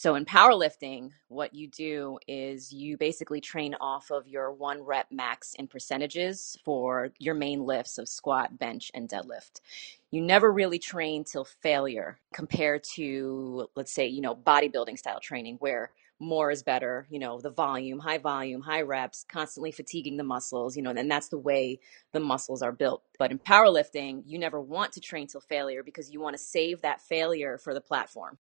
So in powerlifting, what you do is you basically train off of your 1 rep max in percentages for your main lifts of squat, bench, and deadlift. You never really train till failure compared to, let's say, bodybuilding style training where more is better, the volume, high reps, constantly fatiguing the muscles, and that's the way the muscles are built. But in powerlifting, you never want to train till failure because you want to save that failure for the platform.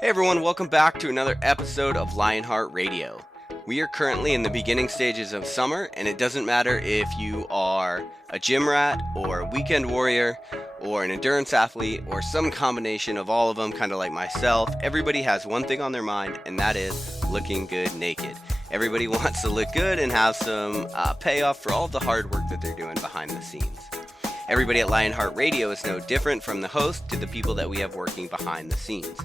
Hey everyone, welcome back to another episode of Lionheart Radio. We are currently in the beginning stages of summer, and it doesn't matter if you are a gym rat or a weekend warrior or an endurance athlete or some combination of all of them, kind of like myself. Everybody has one thing on their mind, and that is looking good naked. Everybody wants to look good and have some payoff for all of the hard work that they're doing behind the scenes. Everybody at Lionheart Radio is no different, from the host to the people that we have working behind the scenes.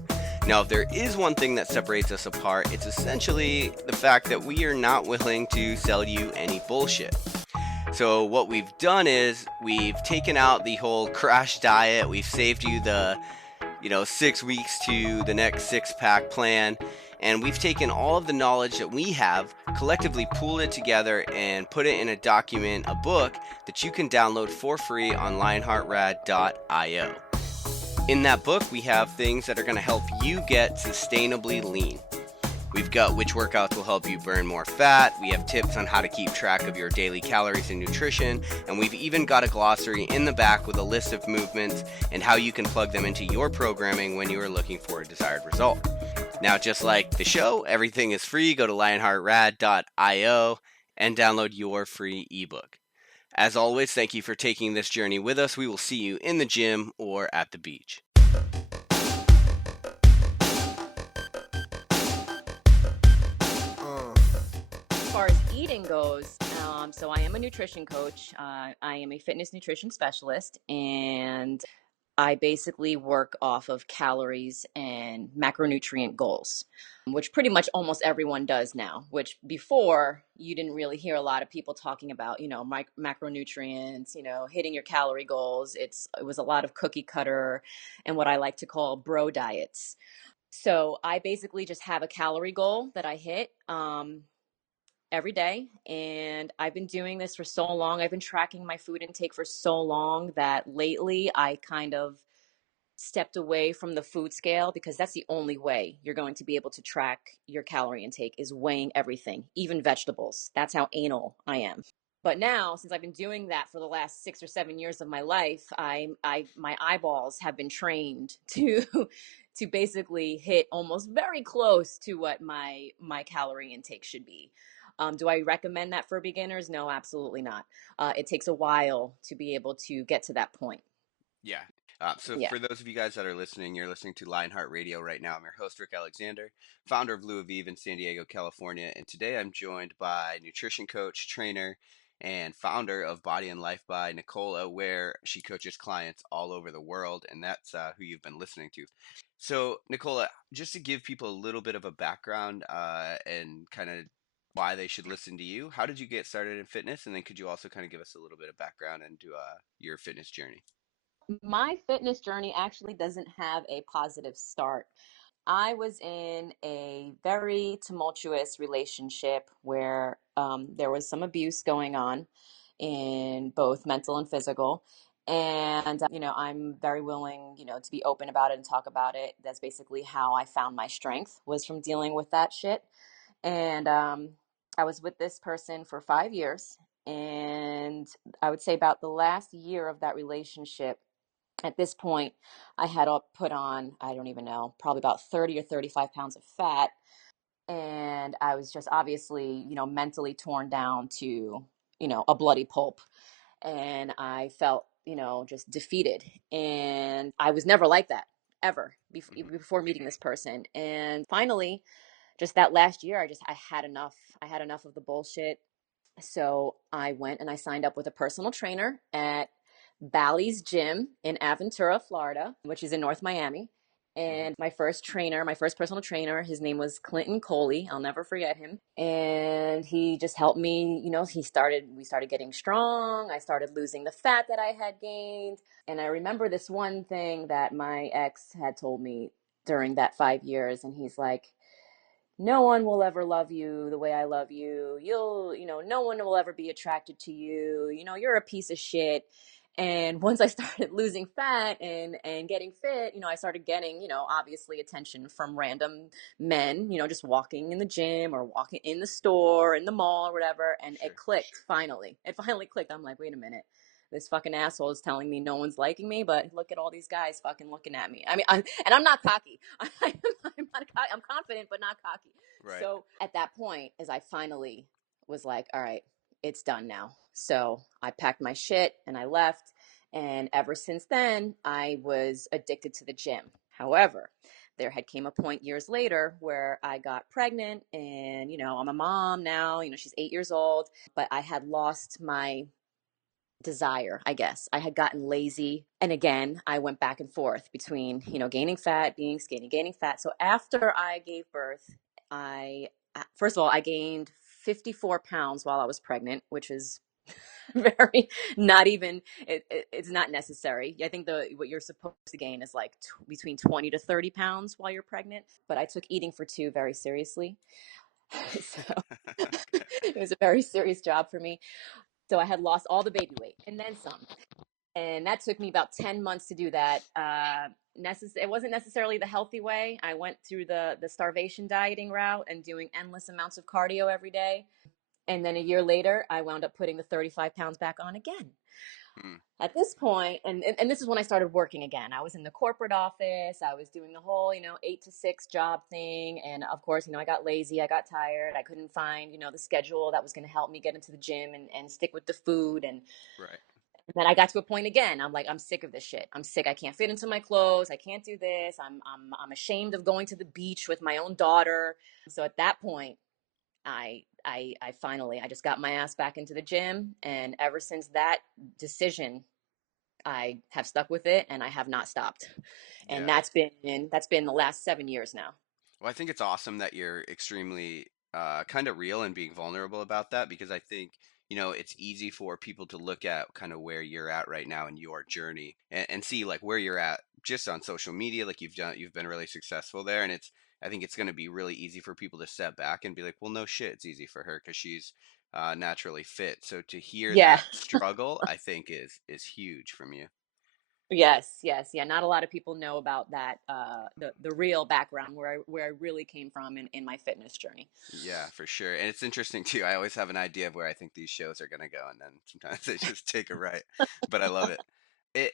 Now, if there is one thing that separates us apart, it's essentially the fact that we are not willing to sell you any bullshit. So what we've done is we've taken out the whole crash diet. We've saved you the 6 weeks to the next 6-pack plan. And we've taken all of the knowledge that we have, collectively pooled it together, and put it in a document, a book, that you can download for free on lionheartrad.io. In that book, we have things that are going to help you get sustainably lean. We've got which workouts will help you burn more fat. We have tips on how to keep track of your daily calories and nutrition. And we've even got a glossary in the back with a list of movements and how you can plug them into your programming when you are looking for a desired result. Now, just like the show, everything is free. Go to lionheartrad.io and download your free ebook. As always, thank you for taking this journey with us. We will see you in the gym or at the beach. As far as eating goes, so I am a nutrition coach. I am a fitness nutrition specialist, and I basically work off of calories and macronutrient goals, which pretty much almost everyone does now, which before you didn't really hear a lot of people talking about, macronutrients, hitting your calorie goals. It was a lot of cookie cutter and what I like to call bro diets. So I basically just have a calorie goal that I hit every day. And I've been doing this for so long. I've been tracking my food intake for so long that lately I kind of stepped away from the food scale because that's the only way you're going to be able to track your calorie intake is weighing everything, even vegetables. That's how anal I am. But now, since I've been doing that for the last 6 or 7 years of my life, my eyeballs have been trained to to basically hit almost very close to what my calorie intake should be. Do I recommend that for beginners? No, absolutely not. It takes a while to be able to get to that point. Yeah. So Yeah. for those of you guys that are listening, you're listening to Lionheart Radio right now. I'm your host, Rick Alexander, founder of Blue Aviv in San Diego, California. And today I'm joined by nutrition coach, trainer, and founder of Body and Life by Nicola, where she coaches clients all over the world. And that's who you've been listening to. So, Nicola, just to give people a little bit of a background and kind of why they should listen to you, how did you get started in fitness? And then could you also kind of give us a little bit of background into your fitness journey? My fitness journey actually doesn't have a positive start. I was in a very tumultuous relationship where there was some abuse going on in both mental and physical. And, I'm very willing, to be open about it and talk about it. That's basically how I found my strength was from dealing with that shit. And I was with this person for 5 years. And I would say about the last year of that relationship, at this point, I had put on, I don't even know, probably about 30 or 35 pounds of fat. And I was just obviously, mentally torn down to, a bloody pulp. And I felt, just defeated. And I was never like that, ever, before meeting this person. And finally, just that last year, I had enough. I had enough of the bullshit. So I went and I signed up with a personal trainer at Bally's Gym in Aventura, Florida, which is in North Miami. Mhm. And my first trainer, my first personal trainer, his name was Clinton Coley. I'll never forget him. And he just helped me, we started getting strong. I started losing the fat that I had gained. And I remember this one thing that my ex had told me during that 5 years. And he's like, no one will ever love you the way I love you. No one will ever be attracted to you. You're a piece of shit. And once I started losing fat and getting fit, I started getting, obviously attention from random men, just walking in the gym or walking in the store, in the mall or whatever. And it Sure. clicked finally. It finally clicked. I'm like, wait a minute. This fucking asshole is telling me no one's liking me, but look at all these guys fucking looking at me. I mean, and I'm not cocky. I'm confident, but not cocky. Right. So at that point, as I finally was like, all right, it's done now. So I packed my shit and I left. And ever since then, I was addicted to the gym. However, there had came a point years later where I got pregnant and, I'm a mom now, she's 8 years old, but I had lost my desire, I guess. I had gotten lazy. And again, I went back and forth between, gaining fat, being skinny, gaining fat. So after I gave birth, I, first of all, I gained 54 pounds while I was pregnant, which is very not even it's not necessary. I think the what you're supposed to gain is like between 20 to 30 pounds while you're pregnant, but I took eating for two very seriously. So it was a very serious job for me. So I had lost all the baby weight and then some. And that took me about 10 months to do that. It wasn't necessarily the healthy way. I went through the starvation dieting route and doing endless amounts of cardio every day. And then a year later, I wound up putting the 35 pounds back on again. Hmm. At this point, and this is when I started working again. I was in the corporate office. I was doing the whole, 8 to 6 job thing. And of course, I got lazy. I got tired. I couldn't find, the schedule that was going to help me get into the gym and stick with the food. Right. And then I got to a point again. I'm like, I'm sick of this shit. I'm sick. I can't fit into my clothes. I can't do this. I'm ashamed of going to the beach with my own daughter. So at that point, I finally I just got my ass back into the gym, and ever since that decision, I have stuck with it, and I have not stopped. And Yeah. that's been the last 7 years now. Well, I think it's awesome that you're extremely kind of real and being vulnerable about that because I think, it's easy for people to look at kind of where you're at right now in your journey and see like where you're at just on social media. Like you've been really successful there. And I think it's going to be really easy for people to step back and be like, well, no shit, it's easy for her because she's naturally fit. So to hear Yeah. that struggle, I think is huge from you. Yes, yes, yeah. Not a lot of people know about that, the real background where I really came from in my fitness journey. Yeah, for sure. And it's interesting too. I always have an idea of where I think these shows are going to go, and then sometimes they just take a right. But I love it.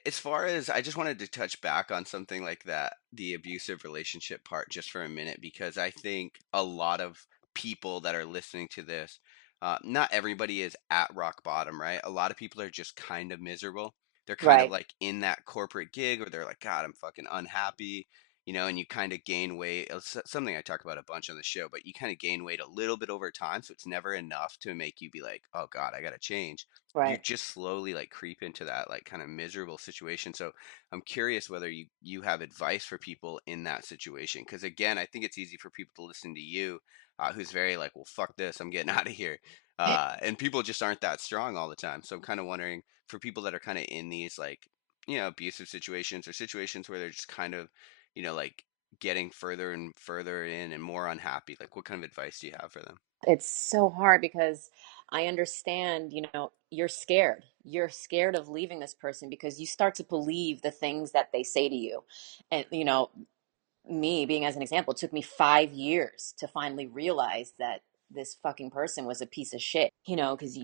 As far as I just wanted to touch back on something like that, the abusive relationship part, just for a minute, because I think a lot of people that are listening to this, not everybody is at rock bottom, right? A lot of people are just kind of miserable. They're kind of Right, like in that corporate gig, or they're like, God, I'm fucking unhappy, and you kind of gain weight. It's something I talk about a bunch on the show, but you kind of gain weight a little bit over time. So it's never enough to make you be like, oh God, I got to change. You right. just slowly like creep into that like kind of miserable situation. So I'm curious whether you have advice for people in that situation. Cause again, I think it's easy for people to listen to you, who's very like, well, fuck this, I'm getting out of here. And people just aren't that strong all the time. So I'm kind of wondering for people that are kind of in these like, abusive situations or situations where they're just kind of, like getting further and further in and more unhappy, like what kind of advice do you have for them? It's so hard because I understand, you're scared. You're scared of leaving this person because you start to believe the things that they say to you. And, me being as an example, it took me 5 years to finally realize that this fucking person was a piece of shit, because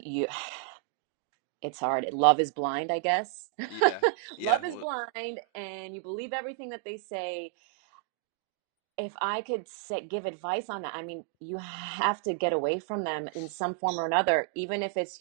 it's hard. Love is blind, I guess. Yeah. Yeah. Love is Well, blind, and you believe everything that they say. if I could give advice on that, I mean, you have to get away from them in some form or another, even if it's,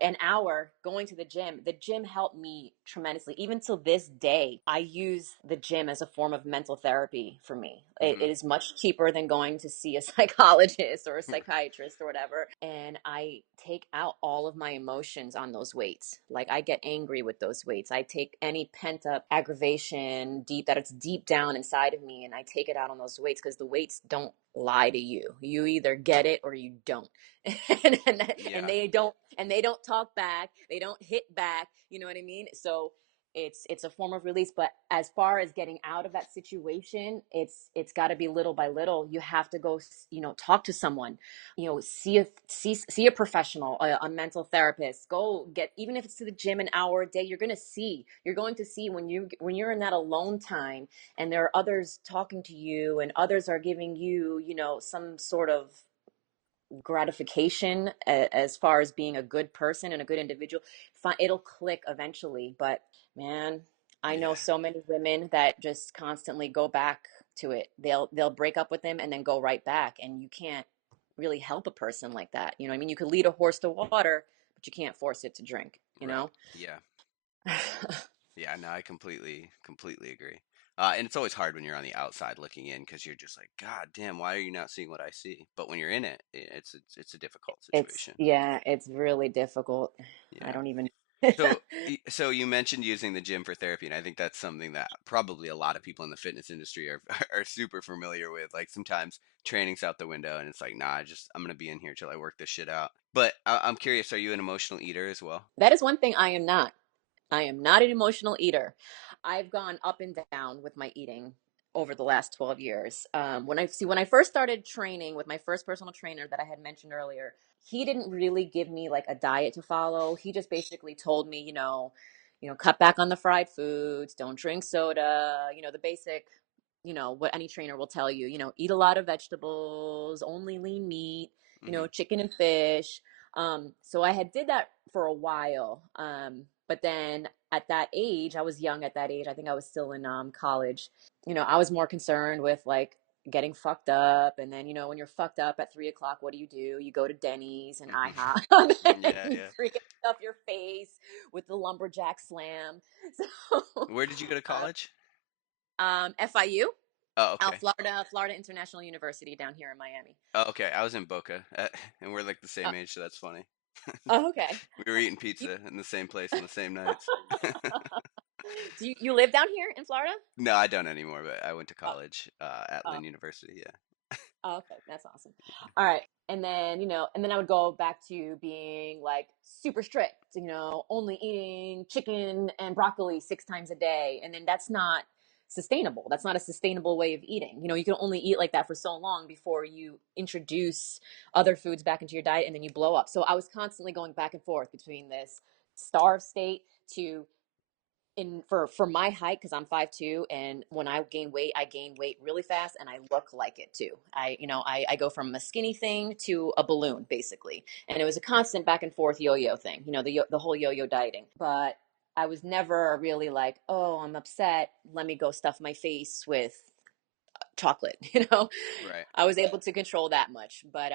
an hour going to the gym. The gym helped me tremendously. Even till this day, I use the gym as a form of mental therapy for me. It Hmm. is much cheaper than going to see a psychologist or a psychiatrist or whatever. And I take out all of my emotions on those weights. Like I get angry with those weights. I take any pent up aggravation that it's deep down inside of me, and I take it out on those weights because the weights don't lie to you. You either get it or you don't. and Yeah. they don't talk back. They don't hit back. You know what I mean? So it's a form of release. But as far as getting out of that situation, it's got to be little by little. You have to go, talk to someone, see a professional, a mental therapist. Go get, even if it's to the gym an hour a day. You're going to see when you're in that alone time, and there are others talking to you, and others are giving you, some sort of gratification as far as being a good person and a good individual. It'll click eventually. But man, I know Yeah. so many women that just constantly go back to it. They'll break up with them and then go right back, and you can't really help a person like that. You know what I mean? You could lead a horse to water, but you can't force it to drink, you Right. know? Yeah. Yeah, no, I completely agree. And it's always hard when you're on the outside looking in because you're just like, God damn, why are you not seeing what I see? But when you're in it, it's a difficult It's, situation. yeah, it's really difficult. I Yeah. don't even. So you mentioned using the gym for therapy, and I think that's something that probably a lot of people in the fitness industry are are super familiar with. Like sometimes training's out the window, and it's like, nah, I'm gonna be in here till I work this shit out. But I'm curious, are you an emotional eater as well? That is one thing I am not. I am not an emotional eater. I've gone up and down with my eating over the last 12 years. When I first started training with my first personal trainer that I had mentioned earlier, he didn't really give me like a diet to follow. He just basically told me, cut back on the fried foods, don't drink soda, the basic, what any trainer will tell you, eat a lot of vegetables, only lean meat, Hmm. chicken and fish. So I had did that for a while. But then at that age, I was young at that age. I think I was still in college. I was more concerned with like getting fucked up. And then, when you're fucked up at 3 o'clock, what do? You go to Denny's and Hmm. IHOP and Yeah, you yeah. freaking stuff your face with the lumberjack slam. So, Where did you go to uh, college? FIU, Oh, okay. Florida International University down here in Miami. Oh, okay. I was in Boca, and we're like the Uh, same age, so that's funny. oh, okay. We were eating You, pizza in the same place on the same nights. do you live down here in Florida? No, I don't anymore, but I went to Oh, college at oh, Lynn University. Yeah. oh, okay, that's awesome. All right. And then I would go back to being like super strict, only eating chicken and broccoli 6 times a day. And then that's not sustainable. That's not a sustainable way of eating. You can only eat like that for so long before you introduce other foods back into your diet, and then you blow up. So I was constantly going back and forth between this starved state to for my height, because I'm 5'2", and when I gain weight really fast, and I look like it too. I go from a skinny thing to a balloon basically, and it was a constant back and forth yo-yo thing. The whole yo-yo dieting. But I was never really like, oh, I'm upset, let me go stuff my face with chocolate. Right. I was able to control that much. But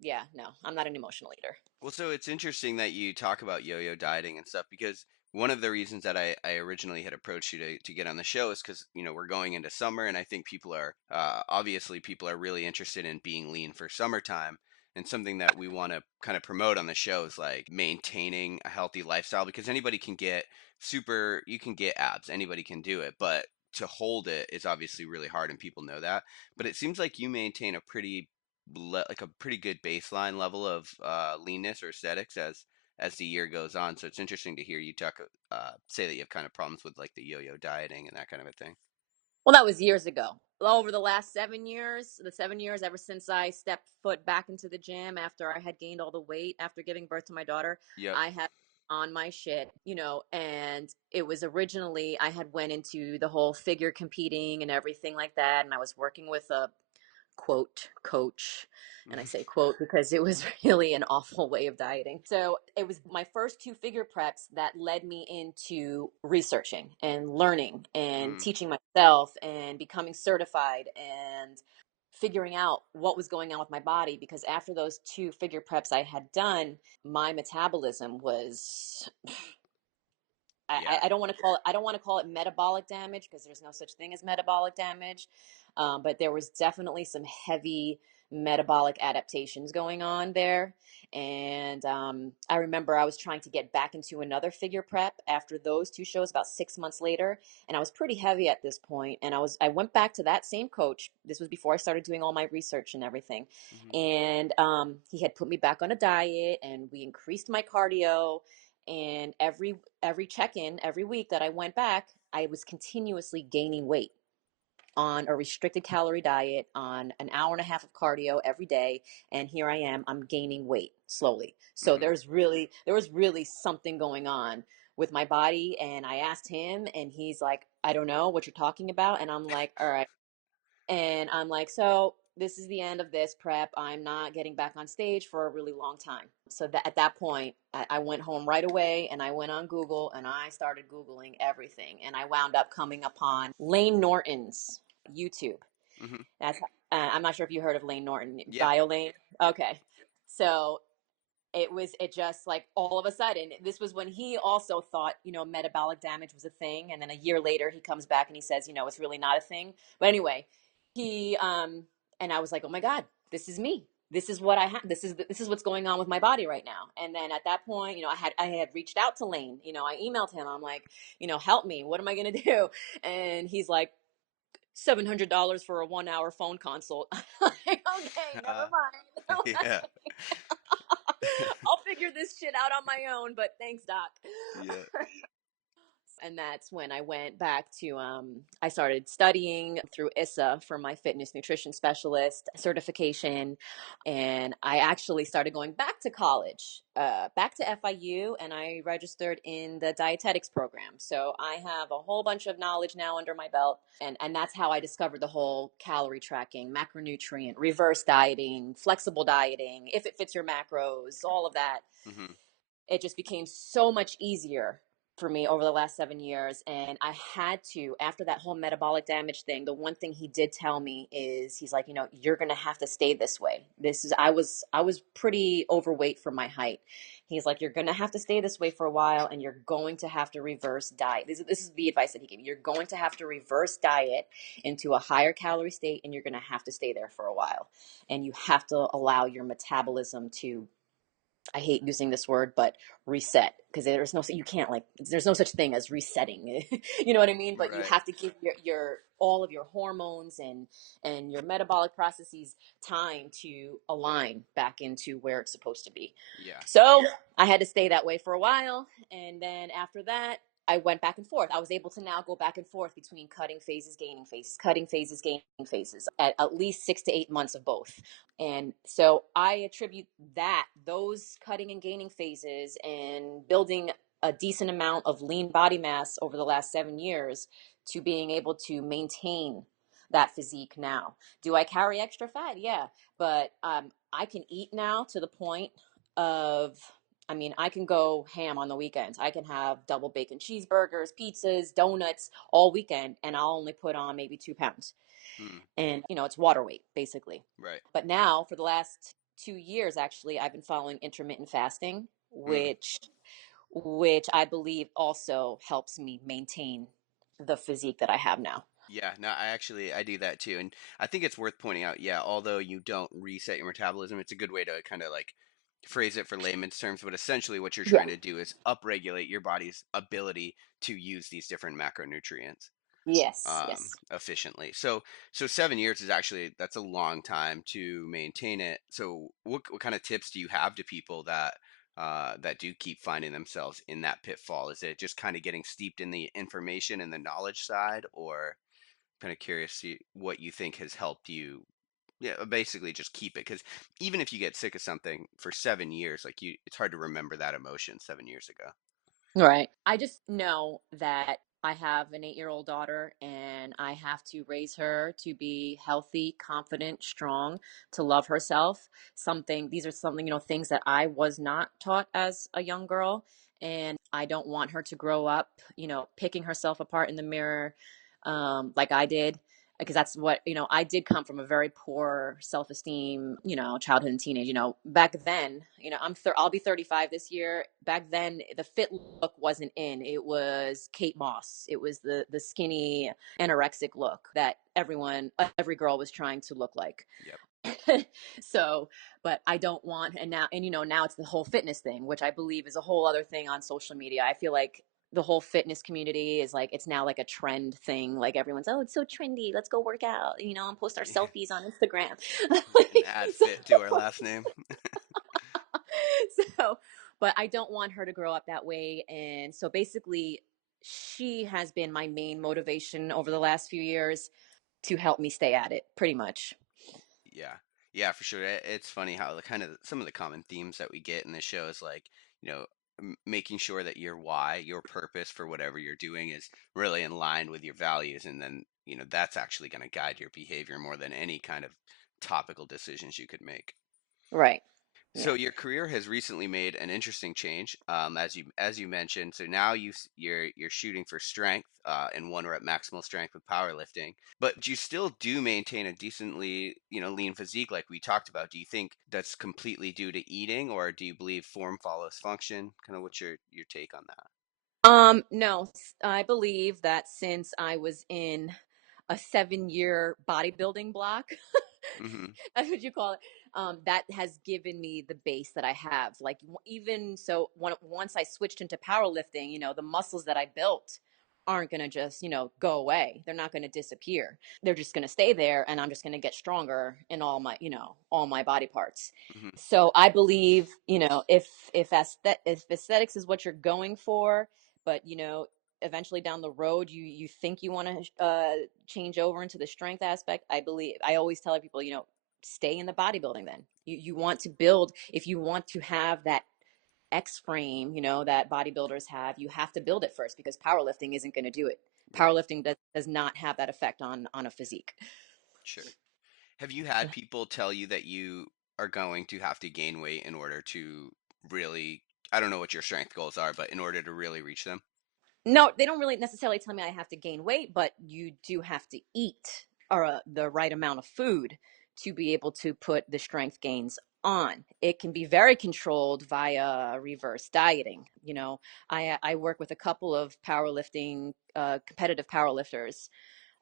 yeah, no, I'm not an emotional eater. Well, so it's interesting that you talk about yo-yo dieting and stuff because one of the reasons that I originally had approached you to get on the show is because we're going into summer and I think people are obviously people are really interested in being lean for summertime, and something that we want to kind of promote on the show is like maintaining a healthy lifestyle because anybody can get you can get abs, anybody can do it, but to hold it is obviously really hard and people know that. But it seems like you maintain a like a pretty good baseline level of leanness or aesthetics as the year goes on. So it's interesting to hear you talk say that you have kind of problems with like the yo-yo dieting and that kind of a thing. Well, that was years ago. Over the last 7 years, the 7 years ever since I stepped foot back into the gym after I had gained all the weight after giving birth to my daughter, Yep. I had on my shit, and it was originally I had went into the whole figure competing and everything like that, and I was working with a quote coach. And I Mhm. say quote because it was really an awful way of dieting. So it was my first two figure preps that led me into researching and learning and Mm. teaching myself and becoming certified and figuring out what was going on with my body. Because after those two figure preps I had done, my metabolism was, Yeah. I don't want to call it, I don't want to call it metabolic damage because there's no such thing as metabolic damage. But there was definitely some heavy metabolic adaptations going on there. And I remember I was trying to get back into another figure prep after those two shows about 6 months later, and I was pretty heavy at this point. And I went back to that same coach. This was before I started doing all my research and everything. Mhm. And he had put me back on a diet, and we increased my cardio. And every check-in every week that I went back, I was continuously gaining weight on a restricted calorie diet, on an hour and a half of cardio every day, and here I am, I'm gaining weight slowly. So Mhm. there was really something going on with my body, and I asked him, and he's like, I don't know what you're talking about. And I'm like, all right. And I'm like, so this is the end of this prep. I'm not getting back on stage for a really long time. So that at that point, I went home right away and I went on Google and I started Googling everything. And I wound up coming upon Lane Norton's YouTube. Mhm. That's I'm not sure if you heard of Lane Norton, Yeah. Bio Lane. Yeah. Okay. So it just like all of a sudden, this was when he also thought, metabolic damage was a thing, and then a year later he comes back and he says, it's really not a thing. But anyway, he and I was like, oh my god, this is me, this is what I have, this is what's going on with my body right now. And then at that point, I had reached out to Lane. I emailed him. I'm like, help me, what am I going to do? And he's like, $700 for a 1 hour phone consult. I'm like, okay, never Uh, mind. yeah. I'll figure this shit out on my own, but thanks, Doc. Yeah. And that's when I went back to, I started studying through ISSA for my fitness nutrition specialist certification. And I actually started going back to college, back to FIU, and I registered in the dietetics program. So I have a whole bunch of knowledge now under my belt. And that's how I discovered the whole calorie tracking, macronutrient, reverse dieting, flexible dieting, if it fits your macros, all of that. Mhm. It just became so much easier for me over the last 7 years. And I had to, after that whole metabolic damage thing, the one thing he did tell me is he's like, you're gonna have to stay this way. I was pretty overweight for my height. He's like, you're gonna have to stay this way for a while, and you're going to have to reverse diet. This is the advice that he gave me. You're going to have to reverse diet into a higher calorie state, and you're gonna have to stay there for a while. And you have to allow your metabolism to, I hate using this word, but reset, because you can't, like, there's no such thing as resetting. You know what I mean? But you Right. have to give your all of your hormones and your metabolic processes time to align back into where it's supposed to be. Yeah. So I had to stay that way for a while, and then after that, I went back and forth. I was able to now go back and forth between cutting phases, gaining phases, cutting phases, gaining phases, at least 6 to 8 months of both. And so I attribute those cutting and gaining phases and building a decent amount of lean body mass over the last 7 years to being able to maintain that physique now. Do I carry extra fat? Yeah. But I can eat now to the point of, I mean, I can go ham on the weekends. I can have double bacon cheeseburgers, pizzas, donuts all weekend, and I'll only put on maybe 2 pounds. Mm. And, it's water weight, basically. Right. But now, for the last 2 years, actually, I've been following intermittent fasting, Mm. which I believe also helps me maintain the physique that I have now. Yeah, no, I do that too, and I think it's worth pointing out. Yeah, although you don't reset your metabolism, it's a good way to kind of like phrase it for layman's terms. But essentially, what you're Yeah. trying to do is upregulate your body's ability to use these different macronutrients Yes. Yes. efficiently. So 7 years is actually that's a long time to maintain it. So what kind of tips do you have to people that do keep finding themselves in that pitfall? Is it just kind of getting steeped in the information and the knowledge side, or kind of curious to see what you think has helped you, yeah, basically just keep it, because even if you get sick of something for 7 years, like it's hard to remember that emotion 7 years ago. Right. I just know that I have an 8-year-old daughter, and I have to raise her to be healthy, confident, strong, to love herself. These are something, things that I was not taught as a young girl. And I don't want her to grow up, picking herself apart in the mirror, like I did, because that's what, I did come from a very poor self-esteem, childhood and teenage. Back then, I'll be 35 this year. Back then, the fit look wasn't in. It was Kate Moss. It was the skinny anorexic look that every girl was trying to look like. Yep. So, but I don't want, now it's the whole fitness thing, which I believe is a whole other thing on social media. I feel like the whole fitness community is like, it's now like a trend thing. Like everyone's, oh, it's so trendy. Let's go work out, and post our selfies on Instagram. And add so, fit to our last name. so, but I don't want her to grow up that way. And so basically, she has been my main motivation over the last few years to help me stay at it, pretty much. Yeah. Yeah, for sure. It's funny how the kind of some of the common themes that we get in the show is like, you know, making sure that your why, your purpose for whatever you're doing is really in line with your values. And then, that's actually going to guide your behavior more than any kind of topical decisions you could make. Right. So Yeah. your career has recently made an interesting change, as you mentioned. So now you're shooting for strength in 1 rep maximal strength with powerlifting, but you still do maintain a decently lean physique like we talked about. Do you think that's completely due to eating, or do you believe form follows function? Kind of what's your take on that? No, I believe that since I was in a 7-year bodybuilding block, Mm-hmm. that's what you call it. That has given me the base that I have. Like even so, once I switched into powerlifting, the muscles that I built aren't gonna just go away. They're not gonna disappear. They're just gonna stay there, and I'm just gonna get stronger in all my body parts. Mm-hmm. So I believe if aesthetics is what you're going for, but eventually down the road you think you want to change over into the strength aspect. I always tell people, stay in the bodybuilding. Then you want to build, if you want to have that X frame, that bodybuilders have, you have to build it first, because powerlifting isn't going to do it. Right. Powerlifting does not have that effect on a physique. Sure. Have you had people tell you that you are going to have to gain weight in order to really, I don't know what your strength goals are, but in order to really reach them? No, they don't really necessarily tell me I have to gain weight, but you do have to eat the right amount of food to be able to put the strength gains on. It can be very controlled via reverse dieting. I work with a couple of powerlifting, competitive powerlifters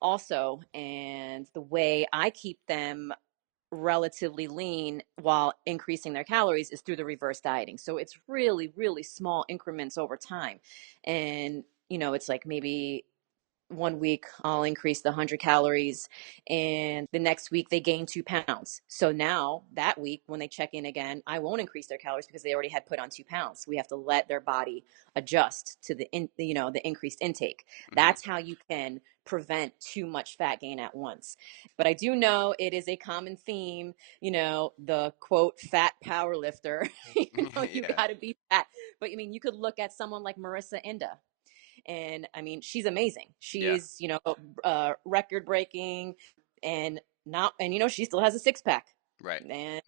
also, and the way I keep them relatively lean while increasing their calories is through the reverse dieting. So it's really, really small increments over time. And, it's like maybe 1 week I'll increase the 100 calories, and the next week they gain 2 pounds. So now that week when they check in again, I won't increase their calories because they already had put on 2 pounds. We have to let their body adjust to the increased intake. Hmm. That's how you can prevent too much fat gain at once. But I do know it is a common theme, the quote fat power lifter. You Yeah. got to be fat. But I mean, you could look at someone like Marissa Inda, and I mean, she's amazing. Yeah. She's record breaking, and not and she still has a six pack. Right. And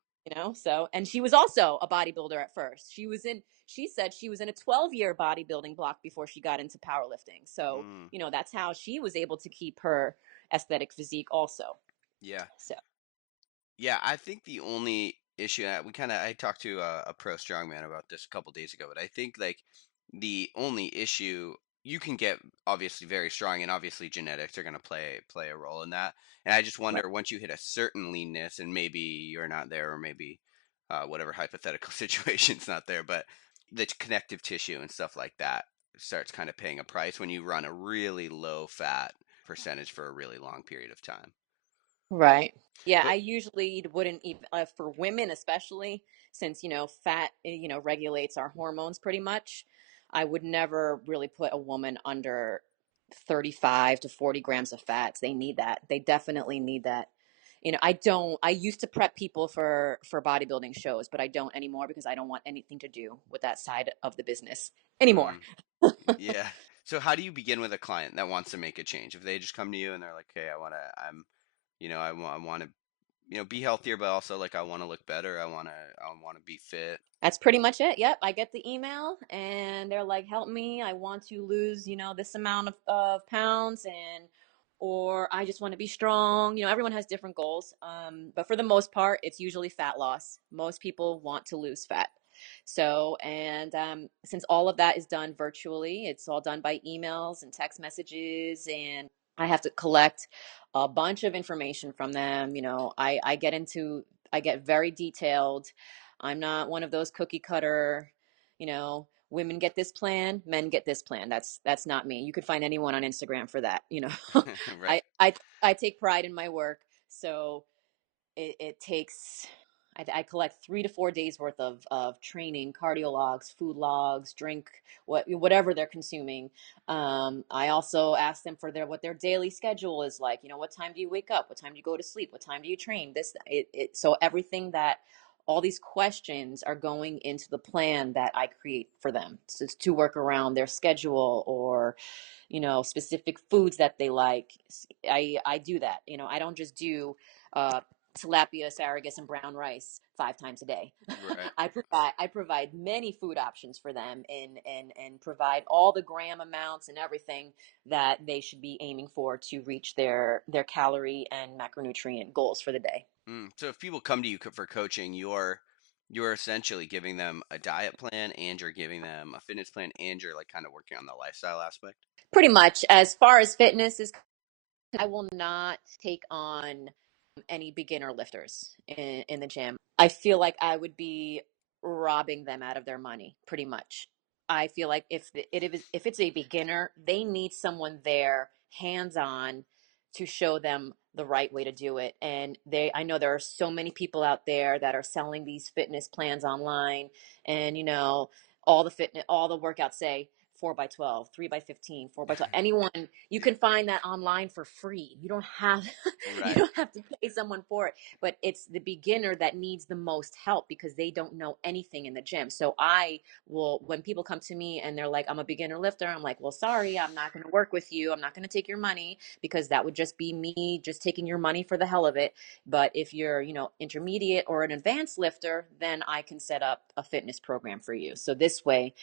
so, and she was also a bodybuilder at first. She said she was in a 12-year bodybuilding block before she got into powerlifting. So Mm. that's how she was able to keep her aesthetic physique also. Yeah. So Yeah, I think the only issue I talked to a pro strongman about this a couple days ago, but I think like the only issue, you can get obviously very strong, and obviously genetics are going to play a role in that. And I just right. wonder, once you hit a certain leanness, and maybe you're not there, or maybe whatever hypothetical situation's not there, but the connective tissue and stuff like that starts kind of paying a price when you run a really low fat percentage for a really long period of time. Right. Yeah, But I usually wouldn't even, for women especially, since fat regulates our hormones pretty much. I would never really put a woman under 35 to 40 grams of fats. They need that. They definitely need that. I used to prep people for bodybuilding shows, but I don't anymore because I don't want anything to do with that side of the business anymore. mm, yeah. So how do you begin with a client that wants to make a change? If they just come to you and they're like, "Hey, I want to, be healthier, but also like I want to look better. I want to be fit." That's pretty much it. Yep. I get the email and they're like, help me. I want to lose, this amount of pounds or I just want to be strong. Everyone has different goals. But for the most part, it's usually fat loss. Most people want to lose fat. So, and since all of that is done virtually, it's all done by emails and text messages, and I have to collect a bunch of information from them. I get very detailed. I'm not one of those cookie cutter, women get this plan, men get this plan. That's not me. You could find anyone on Instagram for that. Right. I I I take pride in my work, so it takes I collect 3 to 4 days worth of training, cardio logs, food logs, drink, whatever they're consuming. I also ask them for what their daily schedule is like. What time do you wake up? What time do you go to sleep? What time do you train? So everything that all these questions are going into the plan that I create for them to work around their schedule or specific foods that they like. I do that. I don't just do uh, tilapia, asparagus, and brown rice 5 times a day. Right. I provide many food options for them and provide all the gram amounts and everything that they should be aiming for to reach their calorie and macronutrient goals for the day. So if people come to you for coaching, you're essentially giving them a diet plan and you're giving them a fitness plan and you're like kind of working on the lifestyle aspect. Pretty much, as far as fitness is, I will not take on any beginner lifters in the gym. I feel like I would be robbing them out of their money, pretty much. I feel like if it's a beginner, they need someone there, hands on, to show them the right way to do it. And I know there are so many people out there that are selling these fitness plans online, and all the workouts say 4 by 12, 3 by 15, 4 by 12. Anyone, you can find that online for free. You don't have you Right. don't have to pay someone for it, but it's the beginner that needs the most help because they don't know anything in the gym. So I will, when people come to me and they're like, I'm a beginner lifter, I'm like, well, sorry, I'm not going to work with you. I'm not going to take your money because that would just be me just taking your money for the hell of it. But if you're, intermediate or an advanced lifter, then I can set up a fitness program for you. So this way,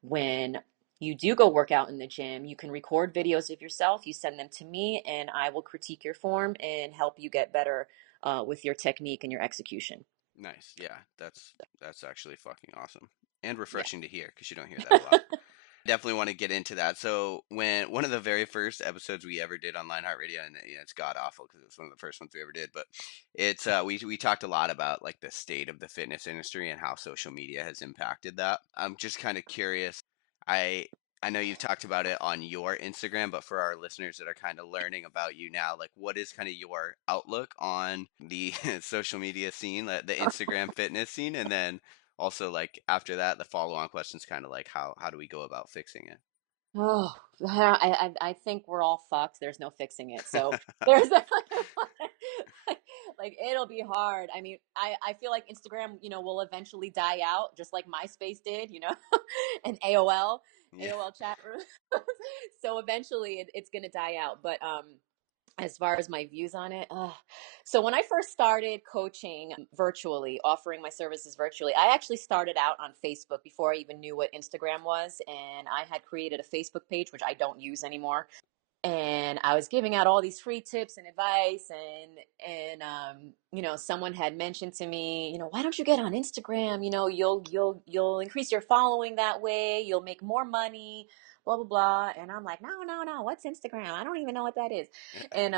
when you do go work out in the gym, you can record videos of yourself, you send them to me, and I will critique your form and help you get better with your technique and your execution. Nice. Yeah, that's actually fucking awesome and Yeah. refreshing to hear because you don't hear that a lot. Definitely want to get into that. So when one of the very first episodes we ever did on Lionheart Radio, and it's god awful because it was one of the first ones we ever did, but it's we talked a lot about like the state of the fitness industry and how social media has impacted that. I'm just kind of curious. I I know you've talked about it on your Instagram, but for our listeners that are kind of learning about you now, like what is kind of your outlook on the social media scene, the Instagram fitness scene, and then also like after that the follow-on questions kind of like how do we go about fixing Oh, I think we're all fucked. There's no fixing it. So there's like it'll be hard. I mean, I feel like Instagram, will eventually die out, just like MySpace did, and it? AOL chat room. So eventually it's gonna die out. But as far as my views on it, so when I first started coaching virtually, offering my services virtually, I actually started out on Facebook before I even knew what Instagram was, and I had created a Facebook page which I don't use anymore, and I was giving out all these free tips and advice, and someone had mentioned to me, why don't you get on Instagram? You'll increase your following that way, you'll make more money, blah blah blah. And I'm like, no, no, no, what's Instagram? I don't even know what that is. And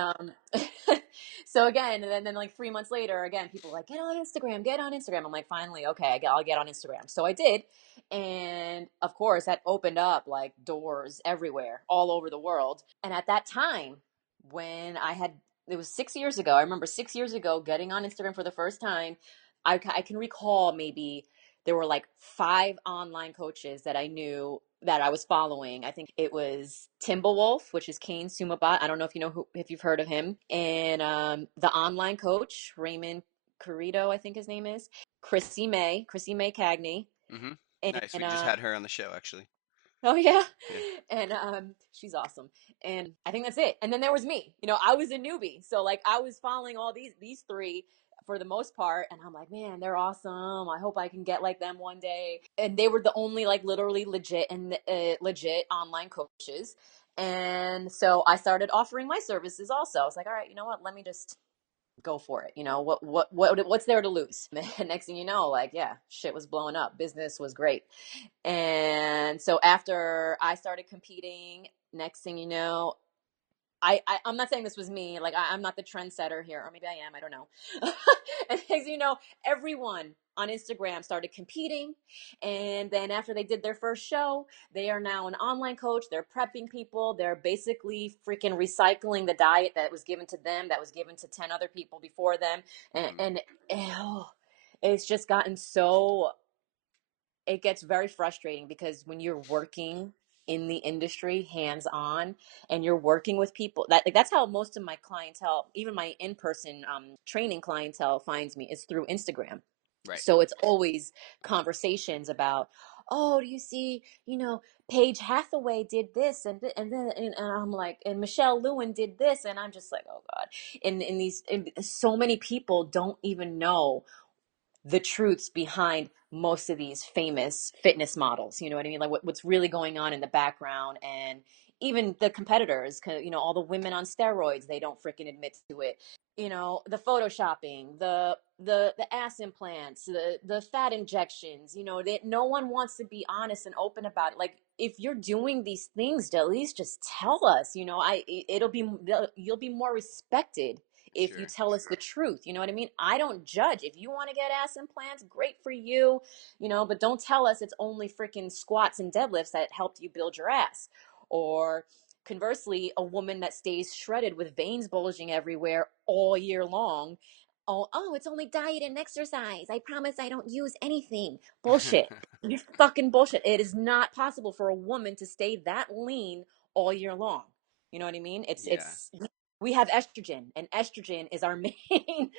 so again, and then like 3 months later, again, people were like, get on Instagram, get on Instagram. I'm like, finally, okay, I'll get on Instagram. So I did, and of course, that opened up like doors everywhere, all over the world. And at that time, when it was 6 years ago, I remember 6 years ago getting on Instagram for the first time. I can recall maybe there were like 5 online coaches that I knew that I was following. I think it was Timberwolf, which is Kane Sumabot. I don't know if if you've heard of him. And the online coach, Raymond Carrito, I think his name is, Chrissy May Cagney, Mm-hmm. Nice. and We just had her on the show actually. Oh yeah. Yeah. And she's awesome. And I think that's it. And then there was me. I was a newbie. So like I was following all these three for the most part, and I'm like, man, they're awesome. I hope I can get like them one day. And they were the only like literally legit and legit online coaches. And so I started offering my services also. I was like, all right, you know what? Let me just go for it. What's there to lose? And next thing you know, like, yeah, shit was blowing up. Business was great. And so after I started competing, next thing you know, I'm not saying this was me. Like I'm not the trendsetter here, or maybe I am. I don't know. And as you know, everyone on Instagram started competing, and then after they did their first show, they are now an online coach. They're prepping people. They're basically freaking recycling the diet that was given to them, that was given to 10 other people before them, and, Mm-hmm. and ew, it's just gotten so it gets very frustrating because when you're working in the industry hands on and you're working with people that's how most of my clientele, even my in-person training clientele, finds me, is through Instagram. Right. So it's always conversations about, oh, do you see, Paige Hathaway did this, and then and I'm like, and Michelle Lewin did this, and I'm just like, oh god. And so many people don't even know the truths behind most of these famous fitness models. You know what I mean? Like what's really going on in the background. And even the competitors, all the women on steroids, they don't freaking admit to it. The photoshopping, the ass implants, the fat injections, that no one wants to be honest and open about it. Like if you're doing these things, at least just tell us. You'll be more respected if you Sure. tell us the truth. You know what I mean? I don't judge. If you want to get ass implants, great for you, but don't tell us it's only freaking squats and deadlifts that helped you build your ass. Or conversely, a woman that stays shredded with veins bulging everywhere all year long. Oh, it's only diet and exercise. I promise I don't use anything. Bullshit. You fucking bullshit. It is not possible for a woman to stay that lean all year long. You know what I mean? It's Yeah. it's we have estrogen, and estrogen is our main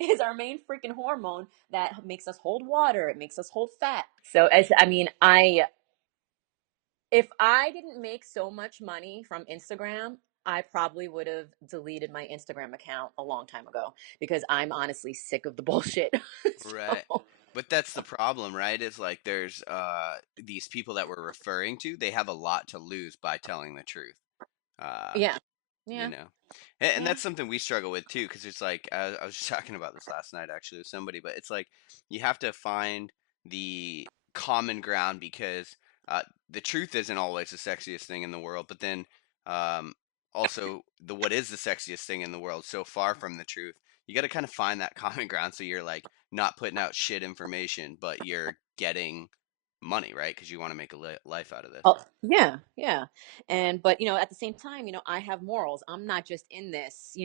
is our main freaking hormone that makes us hold water. It makes us hold fat. So as I mean, I if I didn't make so much money from Instagram, I probably would have deleted my Instagram account a long time ago because I'm honestly sick of the bullshit. Right. So, But that's the problem, right? Is like there's these people that we're referring to, they have a lot to lose by telling the truth. Uh, yeah. you Yeah. know. And Yeah. that's something we struggle with too, because it's like I was just talking about this last night actually with somebody, but it's like you have to find the common ground because uh, the truth isn't always the sexiest thing in the world, but then um, also the what is the sexiest thing in the world so far from the truth. You got to kind of find that common ground so you're like not putting out shit information, but you're getting money, right? Because you want to make a life out of this. Oh, yeah, yeah. But at the same time, I have morals. I'm not just in this,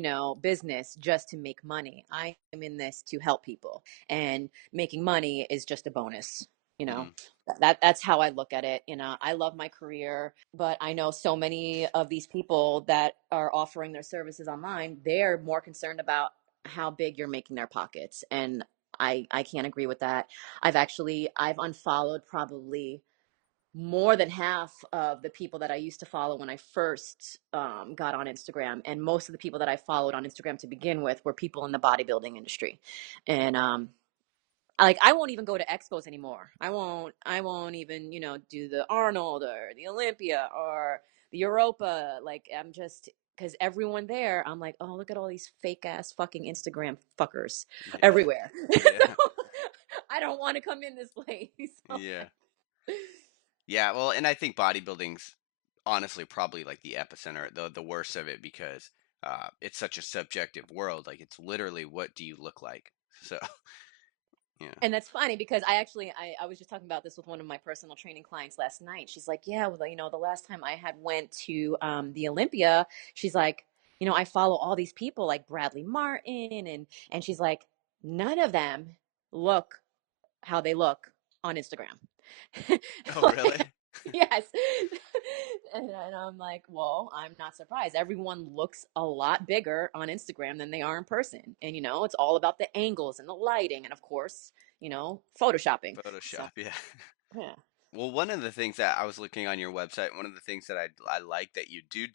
business just to make money. I am in this to help people. And making money is just a bonus, you know. Hmm. That's how I look at it. I love my career, but I know so many of these people that are offering their services online, they're more concerned about how big you're making their pockets. And I can't agree with that. I've unfollowed probably more than half of the people that I used to follow when I first got on Instagram. And most of the people that I followed on Instagram to begin with were people in the bodybuilding industry. And like I won't even go to expos anymore. I won't even, do the Arnold or the Olympia or the Europa. Like I'm just because everyone there, I'm like, oh, look at all these fake ass fucking Instagram fuckers Yeah. everywhere. Yeah. So, I don't want to come in this place. So, Yeah. Yeah, well, and I think bodybuilding's honestly probably like the epicenter, the worst of it because it's such a subjective world. Like it's literally what do you look like? So yeah. And that's funny because I was just talking about this with one of my personal training clients last night. She's like, yeah, well, the last time I had went to the Olympia, she's like, I follow all these people like Bradley Martin, and she's like, none of them look how they look on Instagram. Oh, really? Like, yes. And I'm like, well, I'm not surprised. Everyone looks a lot bigger on Instagram than they are in person. And, it's all about the angles and the lighting and, of course, photoshopping. So, Photoshop, yeah. yeah. Well, one of the things that I was looking on your website, one of the things that I like that you do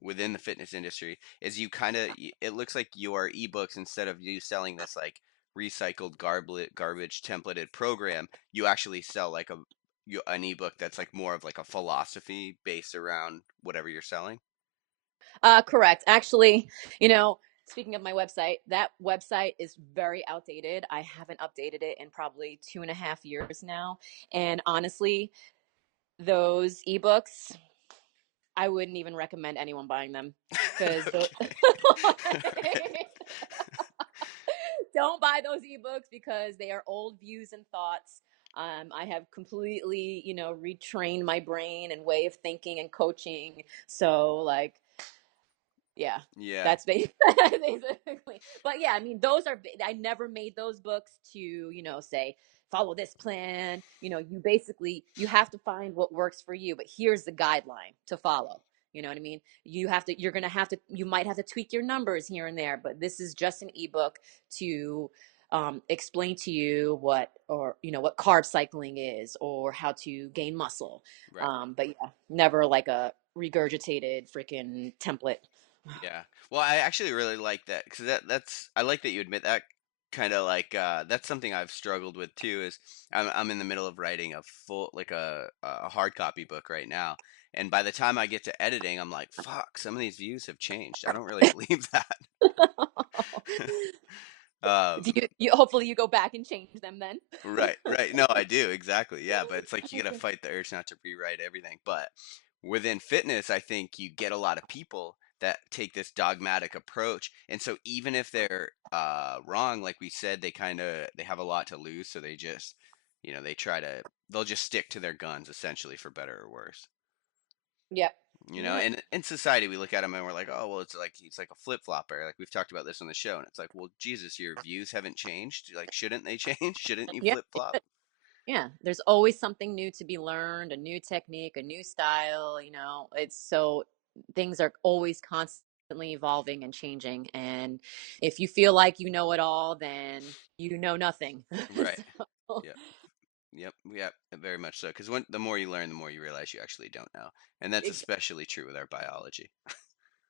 within the fitness industry is you kind of it looks like your ebooks, instead of you selling this like recycled garbage templated program, you actually sell like an ebook that's like more of like a philosophy based around whatever you're selling. Correct. Actually, speaking of my website, that website is very outdated. I haven't updated it in probably 2.5 years now. And honestly, those ebooks, I wouldn't even recommend anyone buying them because Okay. don't buy those ebooks because they are old views and thoughts. I have completely, retrained my brain and way of thinking and coaching. So, like, yeah, Yeah. that's basically. But yeah, I mean, I never made those books to, say, follow this plan. You have to find what works for you, but here's the guideline to follow. You know what I mean? You might have to tweak your numbers here and there, but this is just an ebook to explain to you what carb cycling is or how to gain muscle. Right. But yeah, never like a regurgitated freaking template. Yeah. Well, I actually really like that because that's I like that you admit that. Kind of like that's something I've struggled with too. Is I'm in the middle of writing a full like a hard copy book right now, and by the time I get to editing, I'm like, fuck, some of these views have changed. I don't really believe that. Do Um, you hopefully you go back and change them then? Right, right. No, I do exactly. Yeah, but it's like you gotta fight the urge not to rewrite everything. But within fitness, I think you get a lot of people that take this dogmatic approach, and so even if they're wrong, like we said, they have a lot to lose, so they just they'll just stick to their guns essentially for better or worse. Yep. Yep. And in society, we look at them and we're like, oh, well, it's like a flip flopper. Like we've talked about this on the show, and it's like, well, Jesus, your views haven't changed. Like, shouldn't they change? Shouldn't you Yeah. flip flop? Yeah. There's always something new to be learned, a new technique, a new style, It's so things are always constantly evolving and changing. And if you feel like you know it all, then you know nothing. Right. So, Yep. Yep. Yep. Very much so. Because the more you learn, the more you realize you actually don't know, and that's ex- especially true with our biology.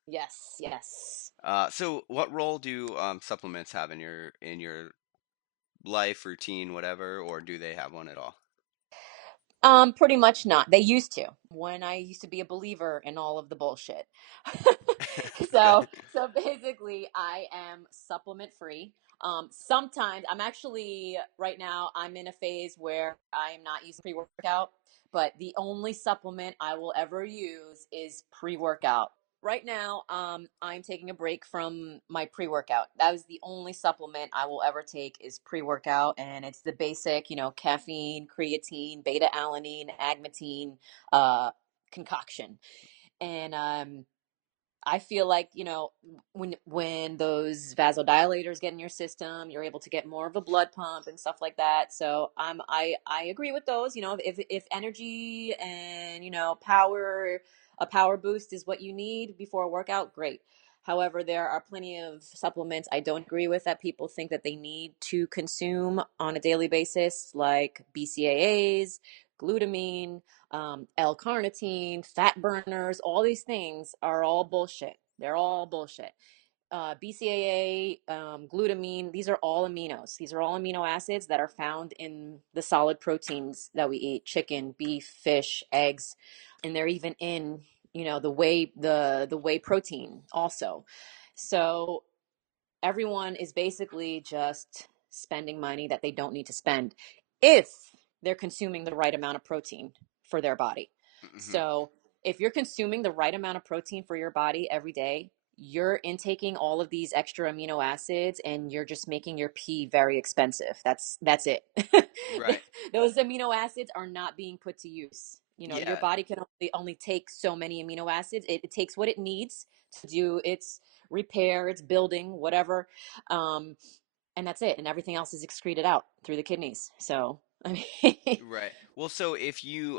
yes, yes. So, what role do supplements have in your life routine, whatever, or do they have one at all? Pretty much not. They used to. When I used to be a believer in all of the bullshit. Okay. So basically I am supplement free. Sometimes I'm actually right now I'm in a phase where I am not using pre-workout, but the only supplement I will ever use is pre-workout. Right now, I'm taking a break from my pre-workout. That was the only supplement I will ever take is pre-workout, and it's the basic, caffeine, creatine, beta alanine, agmatine, uh, concoction. And I feel like, when those vasodilators get in your system, you're able to get more of a blood pump and stuff like that. So I agree with those. If energy and power, a power boost is what you need before a workout, great. However, there are plenty of supplements I don't agree with that people think that they need to consume on a daily basis, like BCAAs, glutamine, L-carnitine, fat burners, all these things are all bullshit. They're all bullshit. BCAA, glutamine, these are all aminos. These are all amino acids that are found in the solid proteins that we eat: chicken, beef, fish, eggs, and they're even in, the whey protein also. So everyone is basically just spending money that they don't need to spend if they're consuming the right amount of protein for their body. Hmm. So, if you're consuming the right amount of protein for your body every day, you're intaking all of these extra amino acids and you're just making your pee very expensive. That's it. Right. Those amino acids are not being put to use. Your Yeah. body can only take so many amino acids. It takes what it needs to do its repair, its building, whatever. Um, and that's it. And everything else is excreted out through the kidneys. So, I mean, Right. Well, so if you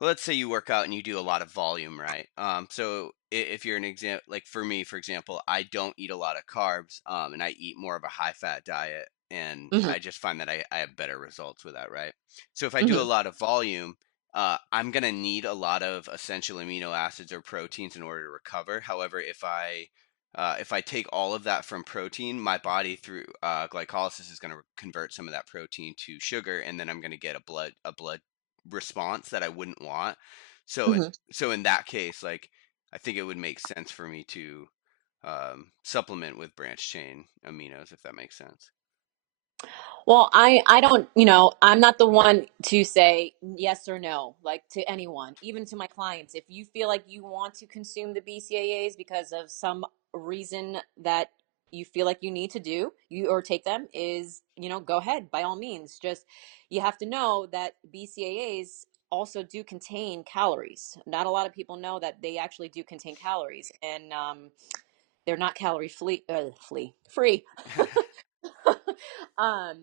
well, let's say you work out and you do a lot of volume, right? So if you're an example, like for me, for example, I don't eat a lot of carbs, and I eat more of a high fat diet. and Hmm. I just find that I have better results with that, right? So if I do a Hmm. lot of volume, I'm gonna need a lot of essential amino acids or proteins in order to recover. However, if I take all of that from protein, my body through glycolysis is going to convert some of that protein to sugar, and then I'm going to get a blood response that I wouldn't want. So Hmm. so in that case, like I think it would make sense for me to supplement with branch chain aminos, if that makes sense. Well, I don't, I'm not the one to say yes or no, like to anyone, even to my clients. If you feel like you want to consume the BCAAs because of some reason that you feel like you need to do, you or take them, is, go ahead by all means. Just you have to know that BCAAs also do contain calories. Not a lot of people know that they actually do contain calories, and they're not calorie free. um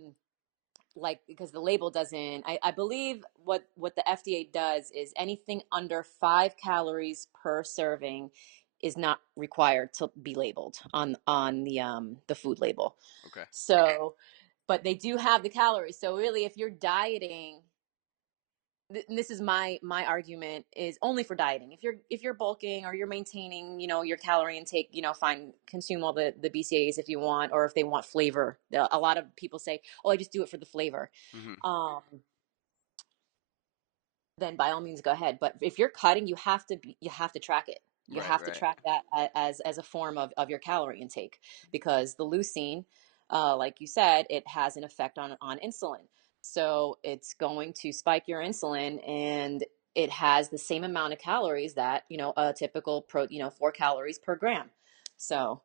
like, because the label doesn't, I believe what the FDA does is anything under 5 calories per serving is not required to be labeled on the food label. Okay. So, but they do have the calories. So really, if you're dieting, this is my argument, is only for dieting. If you're bulking or you're maintaining, your calorie intake, fine, consume all the BCAAs if you want, or if they want flavor. A lot of people say, oh, I just do it for the flavor. Hmm. um then by all means go ahead. But if you're cutting, you have to track it. You Right, have to right. track that as a form of your calorie intake, because the leucine, like you said, it has an effect on insulin. So it's going to spike your insulin, and it has the same amount of calories that, a typical 4 calories per gram. So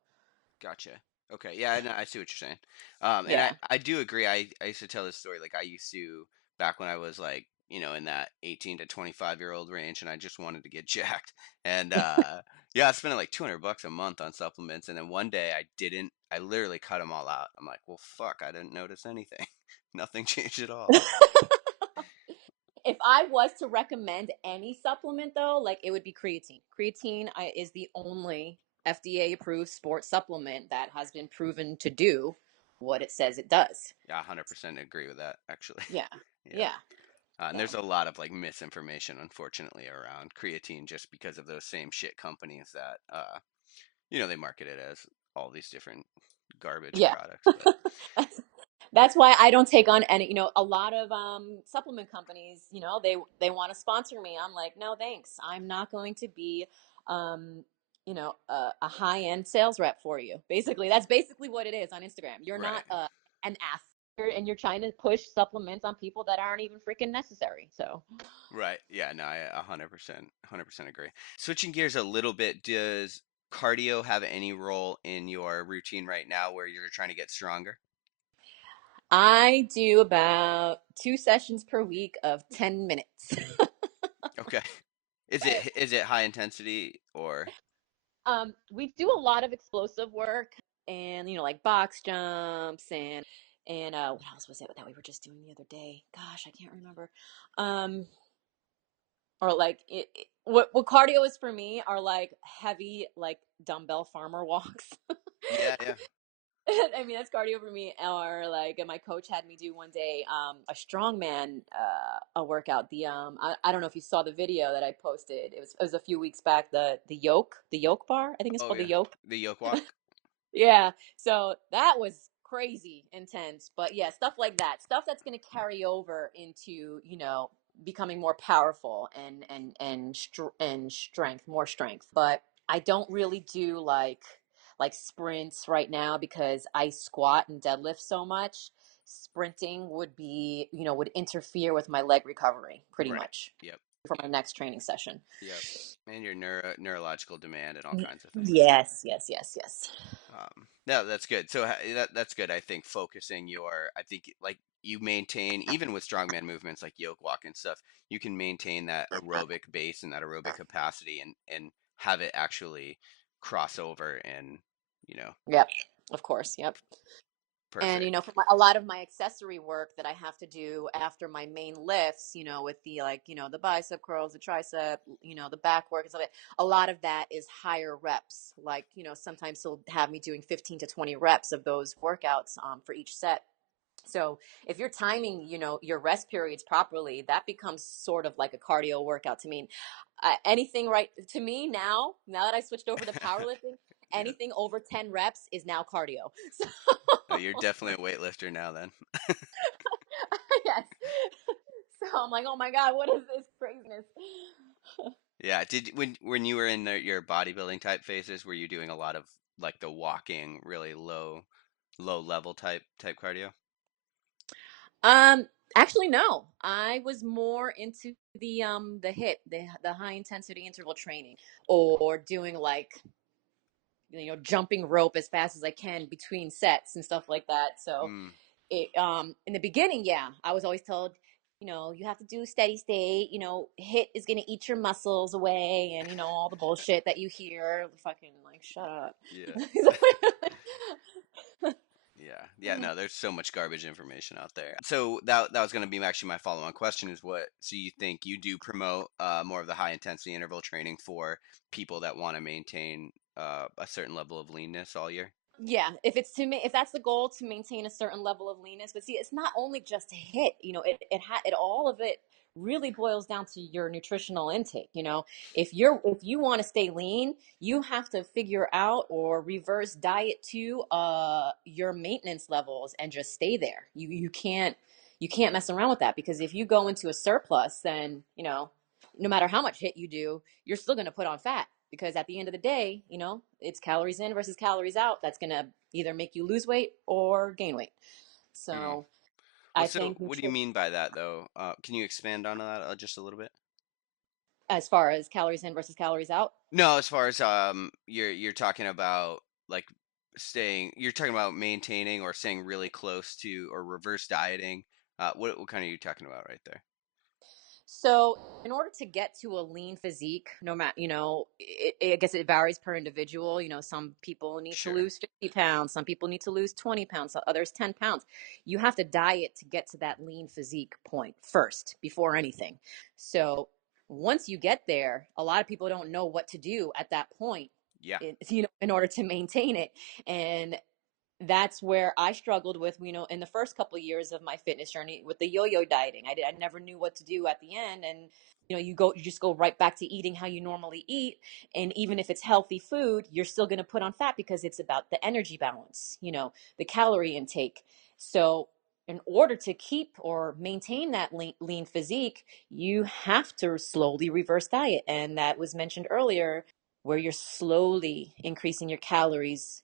Gotcha. Okay. Yeah, I see what you're saying. And I, yeah. I do agree. I used to tell this story. Like I used to back when I was like, in that 18 to 25-year-old range, and I just wanted to get jacked. And yeah, I spent like $200 a month on supplements, and then one day I didn't. I literally cut them all out. I'm like, well, fuck, I didn't notice anything. Nothing changed at all. If I was to recommend any supplement, though, like, it would be creatine. Creatine is the only FDA approved sports supplement that has been proven to do what it says it does. Yeah, 100% agree with that, actually. Yeah. Yeah. Yeah. And there's So, a lot of like misinformation, unfortunately, around creatine just because of those same shit companies that they market it as all these different garbage yeah. products. But that's, that's why I don't take on any, a lot of supplement companies, they want to sponsor me. I'm like, no, thanks. I'm not going to be um a high-end sales rep for you. Basically, that's basically what it is on Instagram. You're right, not an athlete, and you're trying to push supplements on people that aren't even freaking necessary. So right, yeah, no, I 100% agree. Switching gears a little bit, does cardio have any role in your routine right now where you're trying to get stronger? I do about 2 sessions per week of 10 minutes. Okay, is it high intensity or We do a lot of explosive work, and, like, box jumps, and what else was it that we were just doing the other day? Gosh, I can't remember. Um, or like what cardio is for me are like heavy, like, dumbbell farmer walks. yeah, yeah. I mean, that's cardio for me. Or like, my coach had me do one day a strongman a workout. I don't know if you saw the video that I posted. It was a few weeks back. The yoke bar. I think it's Oh called the yeah, yoke. the yoke walk. Yeah. So that was crazy intense. But yeah, stuff like that. Stuff that's going to carry over into, becoming more powerful and strength, more strength. But I don't really do like sprints right now because I squat and deadlift so much. Sprinting would interfere with my leg recovery pretty Right. much Yep. for my next training session. Yep. And your neurological demand and all kinds of things. Yes, yes, yes, yes. No, that's good. So that's good. I think focusing I think like you maintain even with strongman movements like yoke walk and stuff, you can maintain that aerobic base and that aerobic capacity and have it actually cross over and you know Yep, of course. Yep. And, perfect. for a lot of my accessory work that I have to do after my main lifts, with the, like, the bicep curls, the tricep, the back work and stuff, a lot of that is higher reps. Like, sometimes he'll have me doing 15 to 20 reps of those workouts for each set. So if you're timing, your rest periods properly, that becomes sort of like a cardio workout to me. Anything right to me now that I switched over to powerlifting, Yeah. anything over 10 reps is now cardio. So Oh, you're definitely a weightlifter now then. yes. So I'm like, oh my God, what is this craziness? Yeah. Did when you were in your bodybuilding type phases, were you doing a lot of like the walking, really low level type cardio? Um, Actually, no. I was more into the hit, the high intensity interval training, or doing like jumping rope as fast as I can between sets and stuff like that. So Mm, it in the beginning, yeah, I was always told, you have to do steady state, hit is gonna eat your muscles away, and all the bullshit that you hear. Fucking like shut up. yeah. Yeah. No, there's so much garbage information out there. So that was going to be actually my follow-on question is what so you think you do promote more of the high intensity interval training for people that want to maintain a certain level of leanness all year? Yeah, if that's the goal, to maintain a certain level of leanness. But see, it's not only just a hit. It all of it really boils down to your nutritional intake. If you want to stay lean, you have to figure out or reverse diet to your maintenance levels and just stay there. You can't mess around with that, because if you go into a surplus, then no matter how much hit you do, you're still going to put on fat, because at the end of the day, it's calories in versus calories out that's going to either make you lose weight or gain weight. Mm. So Well, I so think what do you nutrition, mean by that though? Can you expand on that just a little bit? as far as calories in versus calories out. No, as far as you're talking about like you're talking about maintaining or staying really close to or reverse dieting. What kind are you talking about right there? So, in order to get to a lean physique, no matter, I guess it varies per individual. Some people need to Sure. lose 50 pounds, some people need to lose 20 pounds, others 10 pounds. You have to diet to get to that lean physique point first, before anything. So, once you get there, a lot of people don't know what to do at that point, Yeah. in order to maintain it. And that's where I struggled with, in the first couple of years of my fitness journey with the yo-yo dieting. I never knew what to do at the end. And, you just go right back to eating how you normally eat. And even if it's healthy food, you're still going to put on fat, because it's about the energy balance, the calorie intake. So in order to keep or maintain that lean physique, you have to slowly reverse diet. And that was mentioned earlier, where you're slowly increasing your calories,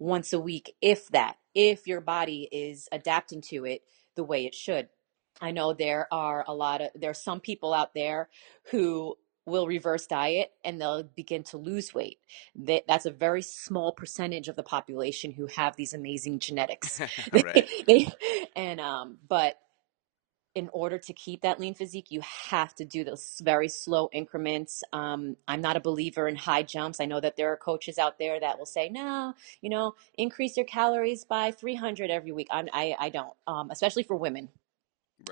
once a week, if your body is adapting to it the way it should. I know there's some people out there who will reverse diet and they'll begin to lose weight. That's a very small percentage of the population who have these amazing genetics. Right. But in order to keep that lean physique, you have to do those very slow increments. I'm not a believer in high jumps. I know that there are coaches out there that will say, no, increase your calories by 300 every week. I don't, especially for women.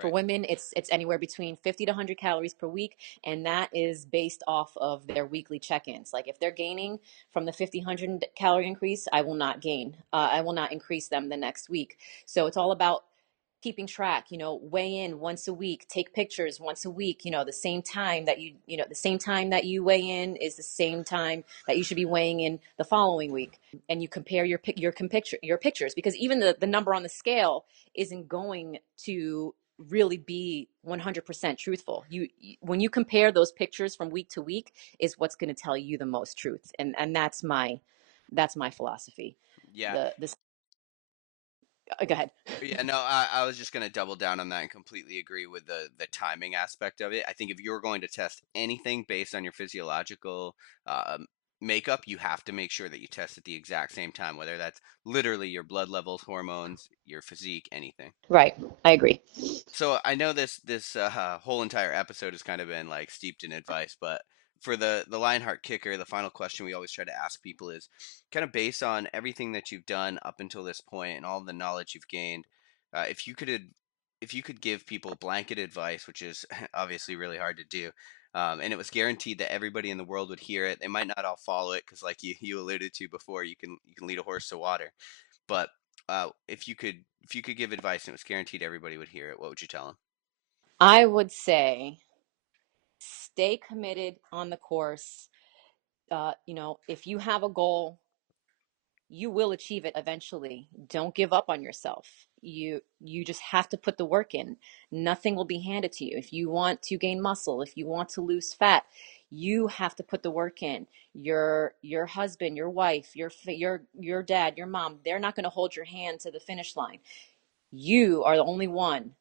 For Right. women, it's anywhere between 50 to 100 calories per week, and that is based off of their weekly check-ins. Like if they're gaining from the 50 100 calorie increase, I will not gain. I will not increase them the next week. So it's all about keeping track, weigh in once a week, take pictures once a week. The same time that you weigh in is the same time that you should be weighing in the following week. And you compare your pictures, because even the number on the scale isn't going to really be 100% truthful. When you compare those pictures from week to week, is what's going to tell you the most truth. And that's my philosophy. Yeah. The Go ahead. Yeah, no, I was just going to double down on that and completely agree with the timing aspect of it. I think if you're going to test anything based on your physiological um, makeup, you have to make sure that you test at the exact same time, whether that's literally your blood levels, hormones, your physique, anything. Right. I agree. So I know this whole entire episode has kind of been like steeped in advice, but for the Lionheart kicker, the final question we always try to ask people is kind of based on everything that you've done up until this point and all the knowledge you've gained, if you could give people blanket advice, which is obviously really hard to do, and it was guaranteed that everybody in the world would hear it. They might not all follow it because, like you alluded to before, you can lead a horse to water, but if you could give advice and it was guaranteed everybody would hear it, what would you tell them? I would say stay committed on the course. If you have a goal, you will achieve it eventually. Don't give up on yourself. You just have to put the work in. Nothing will be handed to you. If you want to gain muscle, if you want to lose fat, you have to put the work in. Your husband, your wife, your dad, your mom, they're not going to hold your hand to the finish line. You are the only one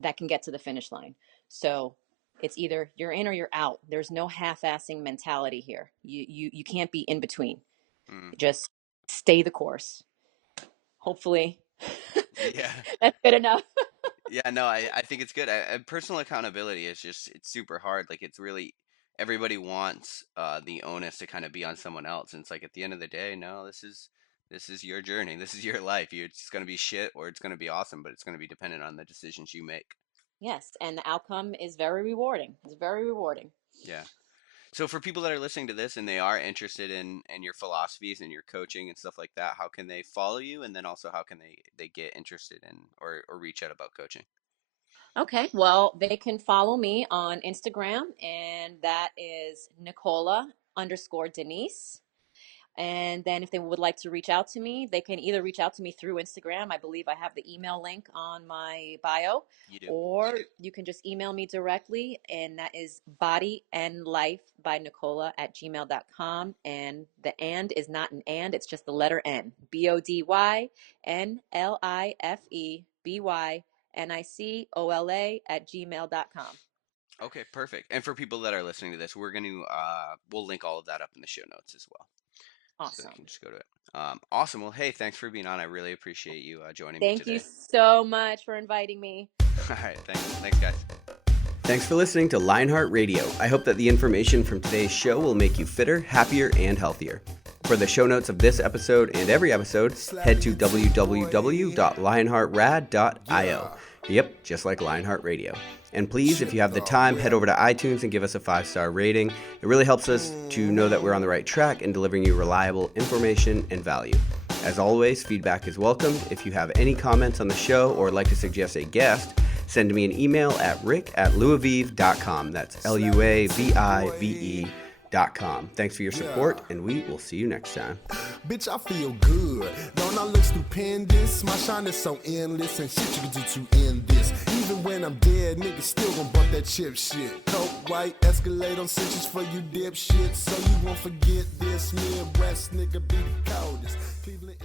that can get to the finish line. So it's either you're in or you're out. There's no half-assing mentality here. You can't be in between. Mm. Just stay the course. Hopefully Yeah. that's good enough. Yeah, no, I think it's good. Personal accountability is just, it's super hard. Like, it's really, everybody wants the onus to kind of be on someone else. And it's like, at the end of the day, no, this is your journey. This is your life. It's going to be shit or it's going to be awesome, but it's going to be dependent on the decisions you make. Yes, and the outcome is very rewarding. It's very rewarding. Yeah. So for people that are listening to this and they are interested in your philosophies and your coaching and stuff like that, how can they follow you? And then also how can they get interested in or reach out about coaching? Okay, well, they can follow me on Instagram, and that is Nicola_Denise. And then if they would like to reach out to me, they can either reach out to me through Instagram. I believe I have the email link on my bio, You do. or you can just email me directly, and that is body and life by Nicola at gmail.com. And the and is not an and, it's just the letter N. BODYNLIFEBYNICOLA at gmail.com. Okay, perfect. And for people that are listening to this, we'll link all of that up in the show notes as well, so they can Awesome. just go to it. Awesome. Well, hey, thanks for being on. I really appreciate you joining me Thank you today. so much for inviting me. All right, thanks, guys. Thanks for listening to Lionheart Radio. I hope that the information from today's show will make you fitter, happier, and healthier. For the show notes of this episode and every episode, head to www.lionheartrad.io. Yep, just like Lionheart Radio. And please, if you have the time, head over to iTunes and give us a 5-star rating. It really helps us to know that we're on the right track and delivering you reliable information and value. As always, feedback is welcome. If you have any comments on the show or like to suggest a guest, send me an email at rick@luavive.com. That's LUAVIVE.com. Thanks for your support, and we will see you next time. Bitch, I feel good. Don't I look stupendous? My shine is so endless, and shit you can do to end this. Even when I'm dead, niggas still gon' bump that chip shit. Coke white, Escalade on cinches for you dipshit. So you won't forget this. Midwest nigga be the coldest. Cleveland.